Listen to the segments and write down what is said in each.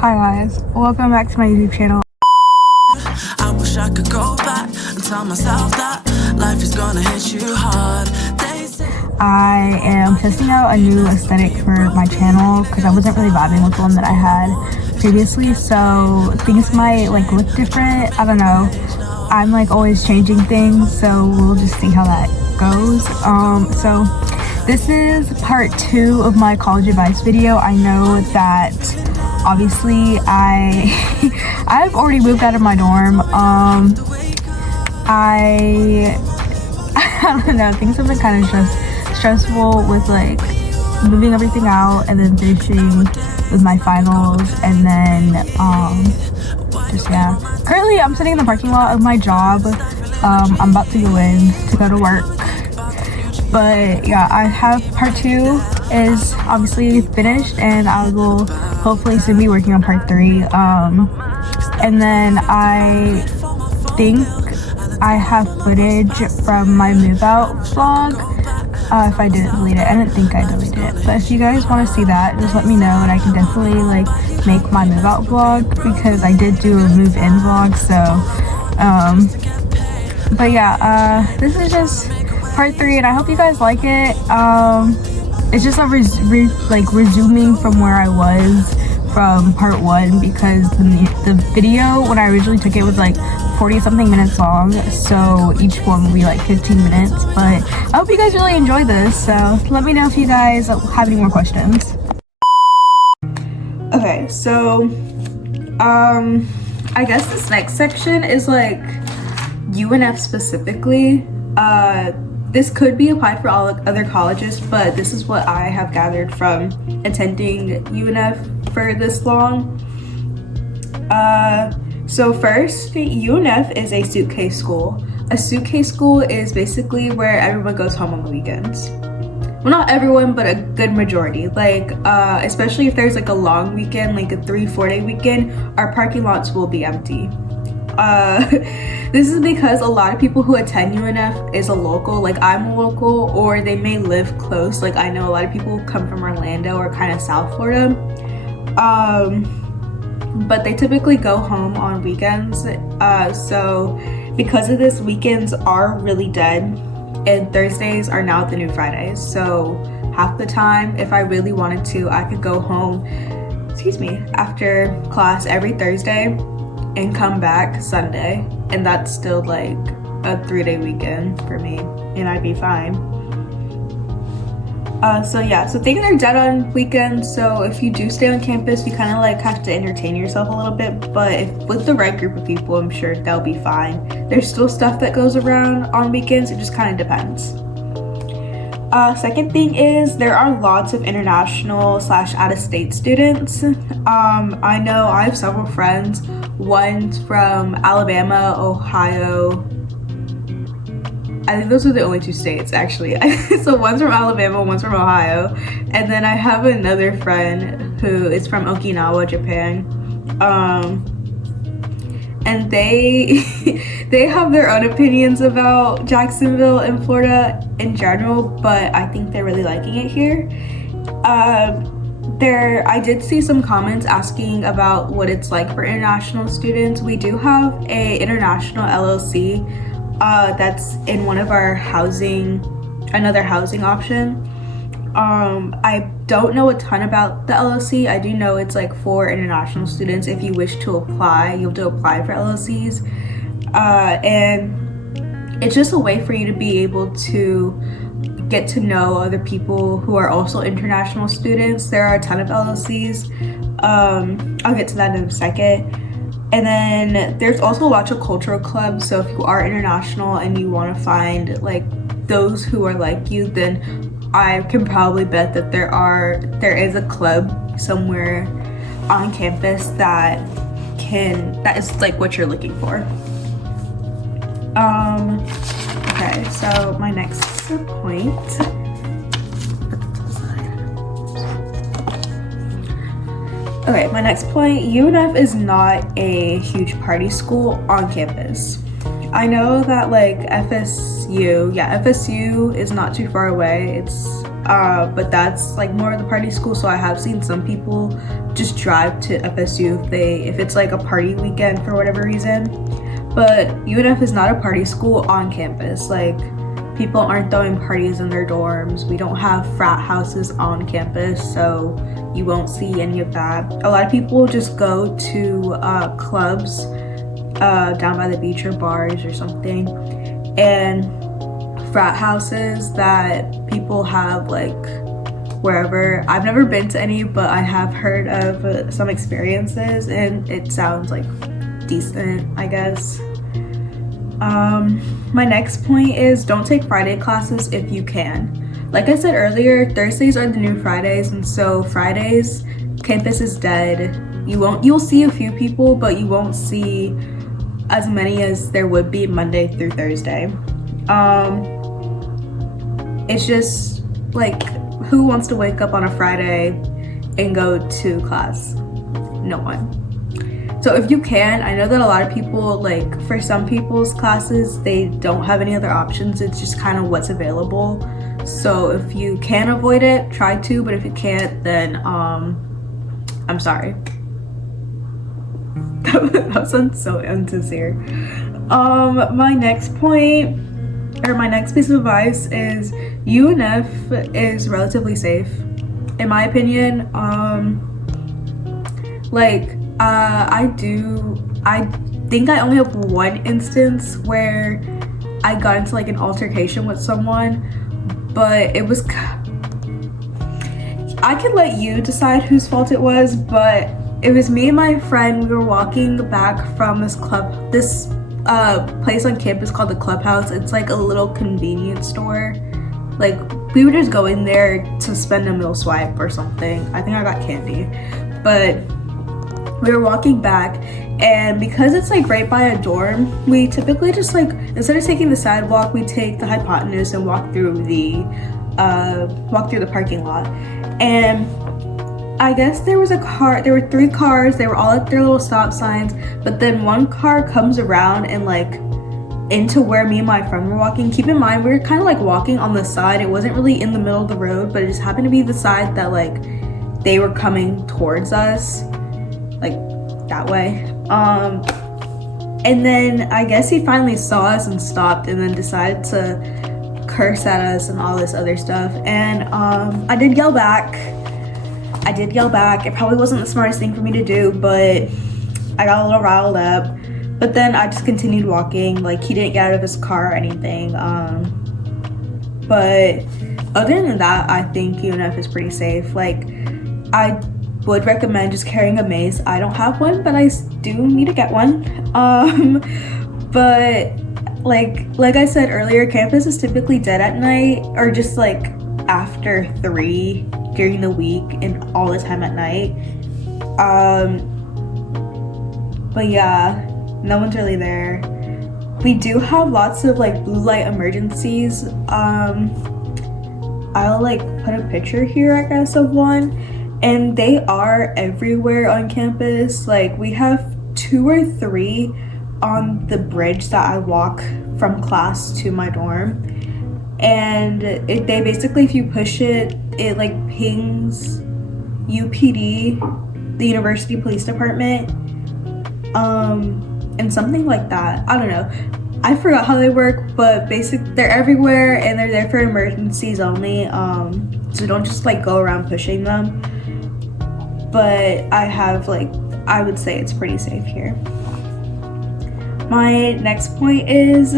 Hi guys, welcome back to my YouTube channel. I wish I could go back and tell myself that life is gonna hit you hard. I am testing out a new aesthetic for my channel because I wasn't really vibing with the one that I had previously, so things might like look different. I don't know. I'm like always changing things, so we'll just see how that goes. So this is part 2 of my college advice video. I know that obviously I've already moved out of my dorm. I don't know, things have been kind of just stressful with like moving everything out and then finishing with my finals, and then currently I'm sitting in the parking lot of my job. I'm about to go in to go to work, but yeah, I have part 2 is obviously finished, and I will hopefully soon be working on part 3. And then I think I have footage from my move out vlog. If I didn't delete it, I didn't think I deleted it, but if you guys want to see that, just let me know and I can definitely like make my move out vlog, because I did do a move in vlog. So but yeah, this is just part 3 and I hope you guys like it. It's just a resuming from where I was from part 1, because the video when I originally took it was like 40 something minutes long, so each one will be like 15 minutes. But I hope you guys really enjoy this, so let me know if you guys have any more questions. Okay, so I guess this next section is like UNF specifically. This could be applied for all other colleges, but this is what I have gathered from attending UNF for this long. So first, UNF is a suitcase school. A suitcase school is basically where everyone goes home on the weekends. Well, not everyone, but a good majority. Like, especially if there's like a long weekend, like a 3-4 day weekend, our parking lots will be empty. This is because a lot of people who attend UNF is a local, like I'm a local, or they may live close. Like I know a lot of people come from Orlando or kind of South Florida. But they typically go home on weekends. So because of this, weekends are really dead, and Thursdays are now the new Fridays. So half the time, if I really wanted to, I could go home, after class every Thursday and come back Sunday, and that's still like a 3-day weekend for me, and I'd be fine. So things are dead on weekends, so if you do stay on campus, you kind of like have to entertain yourself a little bit, but if with the right group of people, I'm sure they'll be fine. There's still stuff that goes around on weekends, it just kind of depends. Second thing is there are lots of international / out-of-state students. I know I have several friends. One's from Alabama, Ohio. I think those are the only 2 states actually. So one's from Alabama, one's from Ohio. And then I have another friend who is from Okinawa, Japan. And they have their own opinions about Jacksonville and Florida in general, but I think they're really liking it here. I did see some comments asking about what it's like for international students. We do have a international LLC that's in one of our another housing option. I don't know a ton about the LLC. I do know it's like for international students. If you wish to apply, you have to apply for LLCs, and it's just a way for you to be able to get to know other people who are also international students. There are a ton of LLCs. I'll get to that in a second. And then there's also lots of cultural clubs, so if you are international and you want to find like those who are like you, then I can probably bet that there is a club somewhere on campus that is like what you're looking for. Okay, so my next point. Okay, my next point, UNF is not a huge party school on campus. I know that like FSU is not too far away. It's but that's like more of the party school. So I have seen some people just drive to FSU if it's like a party weekend for whatever reason. But UNF is not a party school on campus. Like, people aren't throwing parties in their dorms. We don't have frat houses on campus, so you won't see any of that. A lot of people just go to clubs down by the beach or bars or something, and frat houses that people have like wherever. I've never been to any, but I have heard of some experiences, and it sounds like decent, I guess. My next point is don't take Friday classes if you can. Like I said earlier, Thursdays are the new Fridays, and so Fridays, campus is dead. You'll see a few people, but you won't see as many as there would be Monday through Thursday. It's just like, who wants to wake up on a Friday and go to class? No one. So if you can, I know that a lot of people, like for some people's classes, they don't have any other options. It's just kind of what's available. So if you can avoid it, try to, but if you can't, then I'm sorry. That sounds so insincere. My next point, or my next piece of advice is UNF is relatively safe, in my opinion. I think I only have one instance where I got into like an altercation with someone, but it was, I could let you decide whose fault it was, but it was me and my friend. We were walking back from this place on campus called the Clubhouse. It's like a little convenience store. Like, we were just going there to spend a meal swipe or something. I think I got candy, but we were walking back, and because it's like right by a dorm, we typically just like, instead of taking the sidewalk, we take the hypotenuse and walk through the parking lot. And I guess there were 3 cars. They were all at their little stop signs, but then one car comes around and like into where me and my friend were walking. Keep in mind, we were kind of like walking on the side. It wasn't really in the middle of the road, but it just happened to be the side that like they were coming towards us, like that way. And then I guess he finally saw us and stopped, and then decided to curse at us and all this other stuff. And I did yell back. It probably wasn't the smartest thing for me to do, but I got a little riled up. But then I just continued walking. Like, he didn't get out of his car or anything. But other than that, I think UNF is pretty safe. Like, I would recommend just carrying a mace. I don't have one, but I do need to get one. But like I said earlier, campus is typically dead at night, or just like after 3 during the week and all the time at night. But yeah, no one's really there. We do have lots of like blue light emergencies. I'll like put a picture here, I guess, of one, and they are everywhere on campus. Like, we have 2 or 3 on the bridge that I walk from class to my dorm, and they basically, if you push it, it like pings UPD, the University Police Department, and something like that. I don't know. I forgot how they work, but basically they're everywhere and they're there for emergencies only. So don't just like go around pushing them. But I would say it's pretty safe here. My next point is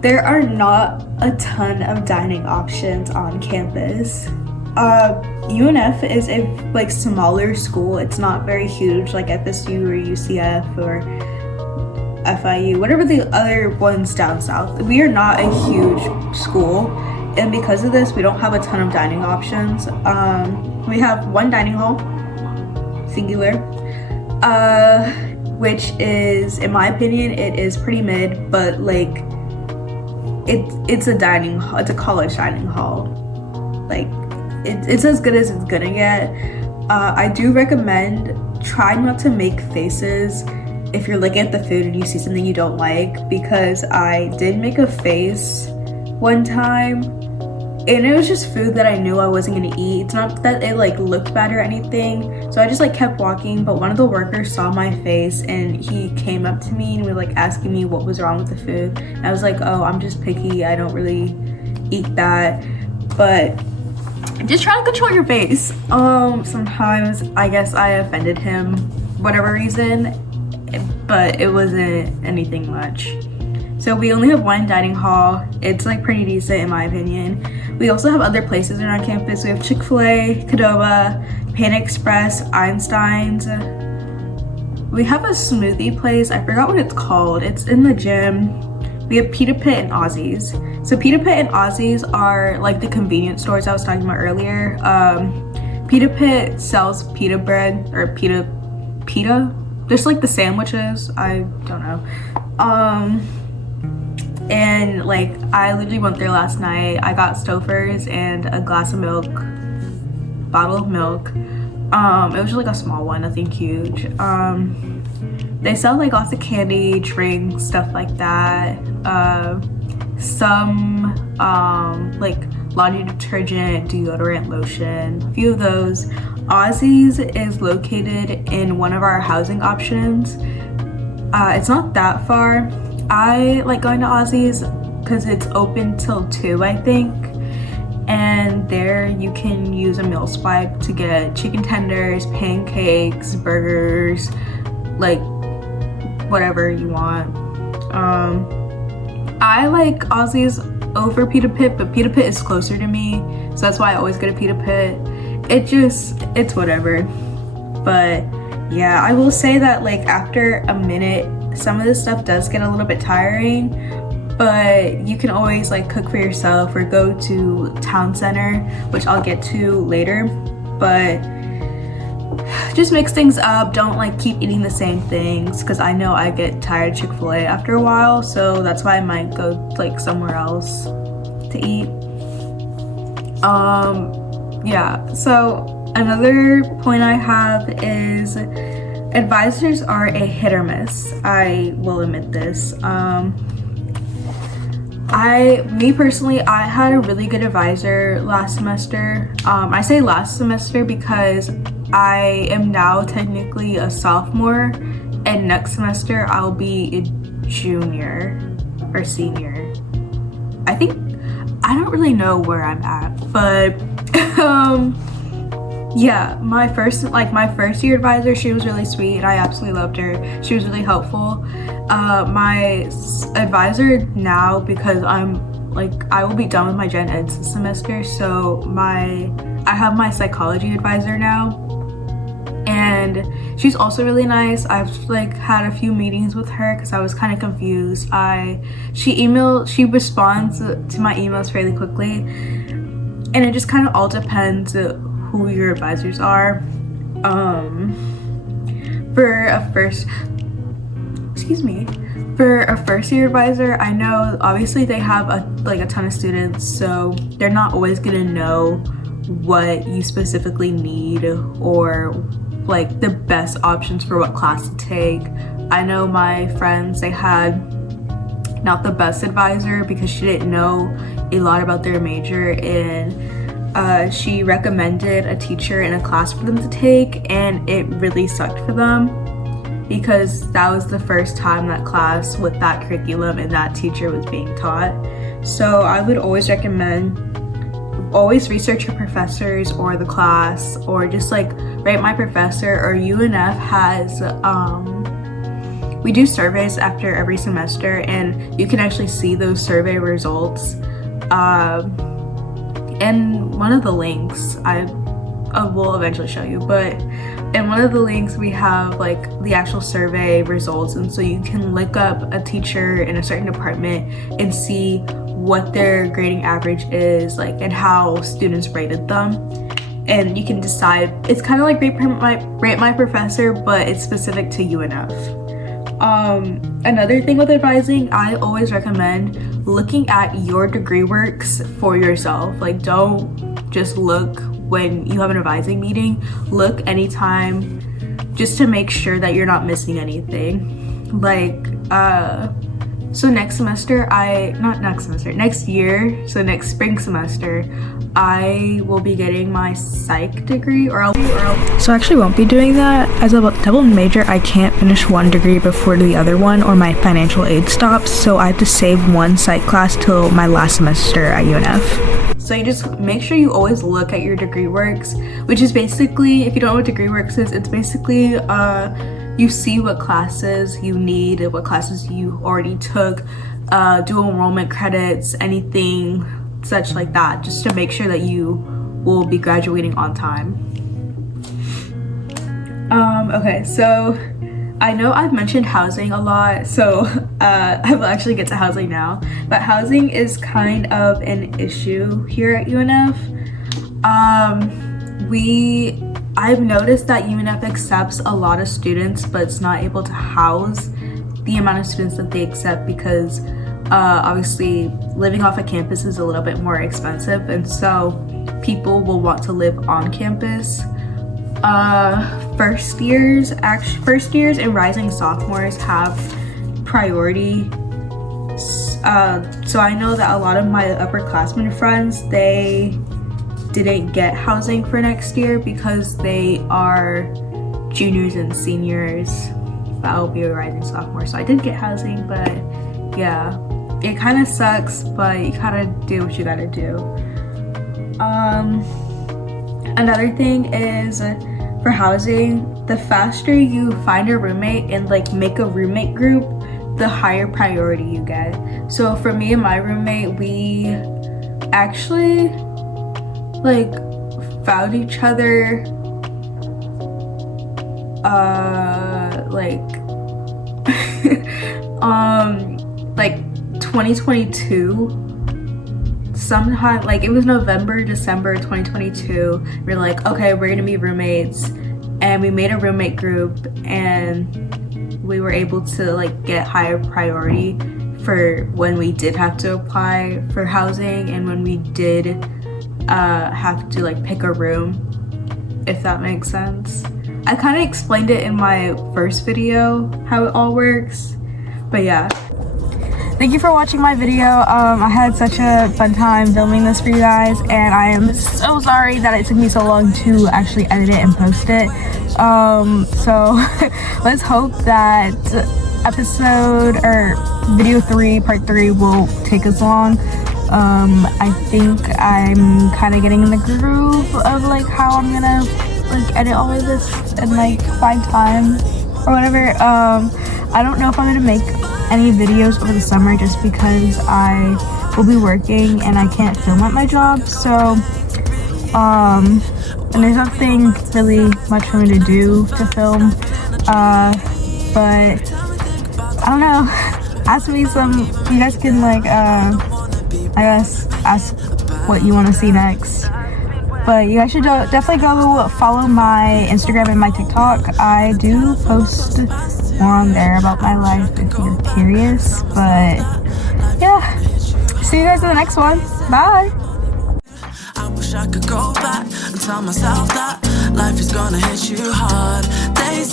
there are not a ton of dining options on campus. UNF is a like smaller school. It's not very huge like FSU or UCF or FIU, whatever the other ones down south. We are not a huge school, and because of this, we don't have a ton of dining options. We have one dining hall, singular, which is, in my opinion, it is pretty mid, but like it's a dining hall. It's a college dining hall. Like, it's as good as it's gonna get. I do recommend try not to make faces if you're looking at the food and you see something you don't like, because I did make a face one time and it was just food that I knew I wasn't gonna eat. It's not that it like looked bad or anything. So I just like kept walking, but one of the workers saw my face and he came up to me and was like asking me what was wrong with the food. And I was like, oh, I'm just picky. I don't really eat that. But just try to control your face. Sometimes I guess I offended him, whatever reason, but it wasn't anything much. So we only have one dining hall. It's like pretty decent in my opinion. We also have other places in our campus. We have Chick-fil-A, Qdoba, Panda Express, Einstein's. We have a smoothie place. I forgot what it's called. It's in the gym. We have Pt.2 and Aussie's. So Pt.2 and Aussie's are like the convenience stores I was talking about earlier. Pt.2 sells pita bread or pita. Just like the sandwiches. I don't know. And like I literally went there last night. I got Stouffer's and a glass of milk, bottle of milk. It was just like a small one, nothing huge. They sell like lots of candy, drinks, stuff like that. Some like laundry detergent, deodorant, lotion, a few of those. Aussie's is located in one of our housing options. It's not that far. I like going to Aussie's because it's open till 2, I think. And there you can use a meal swipe to get chicken tenders, pancakes, burgers, like whatever you want. I like Aussie's over Pt.2, but Pt.2 is closer to me, so that's why I always go to Pt.2. It's whatever. But yeah, I will say that like after a minute, some of this stuff does get a little bit tiring, but you can always like cook for yourself or go to town center, which I'll get to later. But just mix things up. Don't like keep eating the same things, because I know I get tired of Chick-fil-A after a while, so that's why I might go like somewhere else to eat. Yeah, so another point I have is advisors are a hit or miss. I will admit this. Me personally, I had a really good advisor last semester. I say last semester because I am now technically a sophomore, and next semester I'll be a junior or senior. I don't really know where I'm at, but yeah, my first year advisor, she was really sweet and I absolutely loved her. She was really helpful. My advisor now, because I will be done with my gen eds this semester, so I have my psychology advisor now, and she's also really nice. I've like had a few meetings with her because I was kind of confused. She responds to my emails fairly quickly, and it just kind of all depends who your advisors are. For a first year advisor, I know obviously they have a ton of students, so they're not always gonna know what you specifically need or like the best options for what class to take. I know my friends, they had not the best advisor because she didn't know a lot about their major, and she recommended a teacher in a class for them to take, and it really sucked for them because that was the first time that class with that curriculum and that teacher was being taught. So I would always recommend research your professors or the class, or just like rate my professor. Or UNF has we do surveys after every semester, and you can actually see those survey results. And one of the links I will eventually show you, but in one of the links we have like the actual survey results, and so you can look up a teacher in a certain department and see what their grading average is like and how students rated them, and you can decide. It's kind of like rate my professor, but it's specific to UNF. Another thing with advising, I always recommend looking at your degree works for yourself. Like, don't just look when you have an advising meeting. Look anytime, just to make sure that you're not missing anything. Like So next semester, next year, so next spring semester, I will be getting my psych degree, so I actually won't be doing that. As a double major, I can't finish one degree before the other one or my financial aid stops, so I have to save one psych class till my last semester at UNF. So you just make sure you always look at your degree works, which is basically, if you don't know what degree works is, it's basically you see what classes you need, what classes you already took, dual enrollment credits, anything such like that, just to make sure that you will be graduating on time. Okay, so I know I've mentioned housing a lot, so I will actually get to housing now. But housing is kind of an issue here at UNF. I've noticed that UNF accepts a lot of students, but it's not able to house the amount of students that they accept because obviously living off of campus is a little bit more expensive, and so people will want to live on campus. First years and rising sophomores have priority. So I know that a lot of my upperclassmen friends, they didn't get housing for next year because they are juniors and seniors, but I'll be a rising sophomore, so I did get housing. But yeah, it kind of sucks, but you kind of do what you gotta do. Another thing is, for housing, the faster you find a roommate and like make a roommate group, the higher priority you get. So for me and my roommate, we actually like found each other like 2022 sometime, like it was December 2022. We're like, okay, we're gonna be roommates, and we made a roommate group, and we were able to like get higher priority for when we did have to apply for housing and when we did have to like pick a room, if that makes sense. I kind of explained it in my first video how it all works, but yeah. Thank you for watching my video. I had such a fun time filming this for you guys, and I am so sorry that it took me so long to actually edit it and post it. So let's hope that video 3, part 3 will take as long. I think I'm kind of getting in the groove of like how I'm gonna like edit all of this and like find time or whatever. I don't know if I'm gonna make any videos over the summer just because I will be working and I can't film at my job, so and there's nothing really much for me to do to film, but I don't know. Ask me you guys can like I guess ask what you want to see next. But you guys should definitely go follow my Instagram and my TikTok. I do post more on there about my life if you're curious. But yeah, see you guys in the next one. Bye. I wish I could go back and tell myself that life is gonna hit you hard. They